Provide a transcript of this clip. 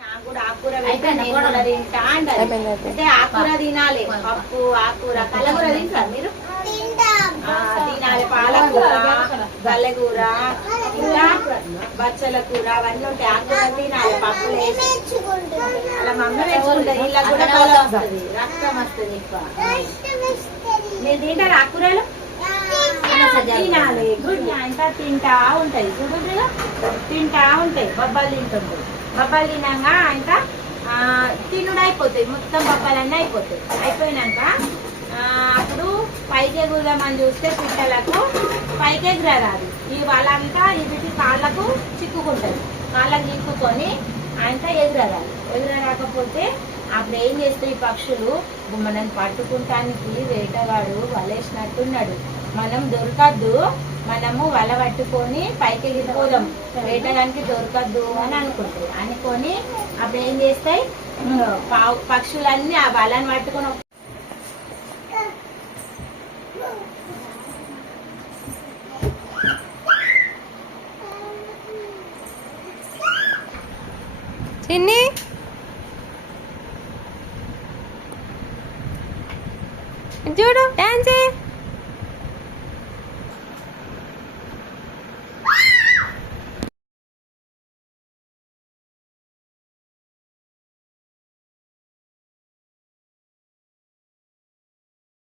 నాకు కూడా ఆకుకూర పెడితే నేను కూడా తింటా అంటారు. అంటే ఆకుకూర తినాలి, పప్పు ఆకుకూర కలగూర తింటారు మీరు? తినాలి. పాలకూర, గల్లెకూర, ఇంకా బచ్చల కూర అవన్నీ ఉంటాయి. ఆకుకూర తినాలి, పప్పు వేసి అలా మమ్మీ తెచ్చుకుంటారు. ఇలా కూడా బలం వస్తుంది, రక్తం వస్తుంది ఎక్కువ. మీరు తింటారు ఆకుకూరలు? తినాలి. గుడ్. ఇంకా తింటా ఉంటాయి చూడు, తింటా ఉంటాయి. బొబ్బలు తింటుంటాయి. బొబ్బలు తినాక ఇంకా తినుడు అయిపోతాయి, మొత్తం బొబ్బలన్నీ అయిపోతాయి. అయిపోయినాక అప్పుడు పైకి ఎగురుదామని చూస్తే పిట్టలకు పైకి ఎగరాదు. ఈ వాళ్ళంతా వీటి కాళ్ళకు చిక్కుకుంటుంది. కాళ్ళకు చిక్కుకొని అంతా ఎగరాలి. ఎగరరాకపోతే అప్పుడు ఏం చేస్తాయి ఈ పక్షులు, మనం పట్టుకుంటానికి వేటగాడు వలేసినట్టున్నాడు, మనం దొరకద్దు, మనము వల పట్టుకొని పైకి ఎగిరిపోదాం, వేటగానికి దొరకద్దు అని అనుకుంటాయి. అనుకొని అప్పుడు ఏం చేస్తాయి పక్షులన్నీ ఆ వలను పట్టుకొని చిన్ని చూడు డాన్స్